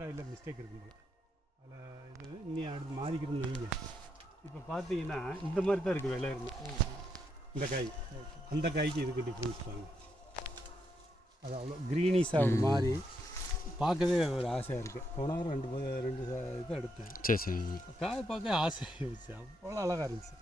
Coil mistake இருக்குது. அதில் இது இன்னி அடுத்து மாறிக்கிறோம்னு வைங்க. இப்போ பார்த்தீங்கன்னா இந்த மாதிரி தான் இருக்குது விலை இருந்தது இந்த காய். அந்த காய்க்கு இதுக்கு டிஃப்ரென்ஸ் பாருங்க. அது அவ்வளோ க்ரீனிஷாக ஒரு மாதிரி பார்க்கவே ஒரு ஆசையாக இருக்குது. போன வாரம் ரெண்டு இது எடுத்தேன். சரி சரி. காய் பார்க்க ஆசையாக இருந்துச்சு, அவ்வளோ அழகாக இருந்துச்சு.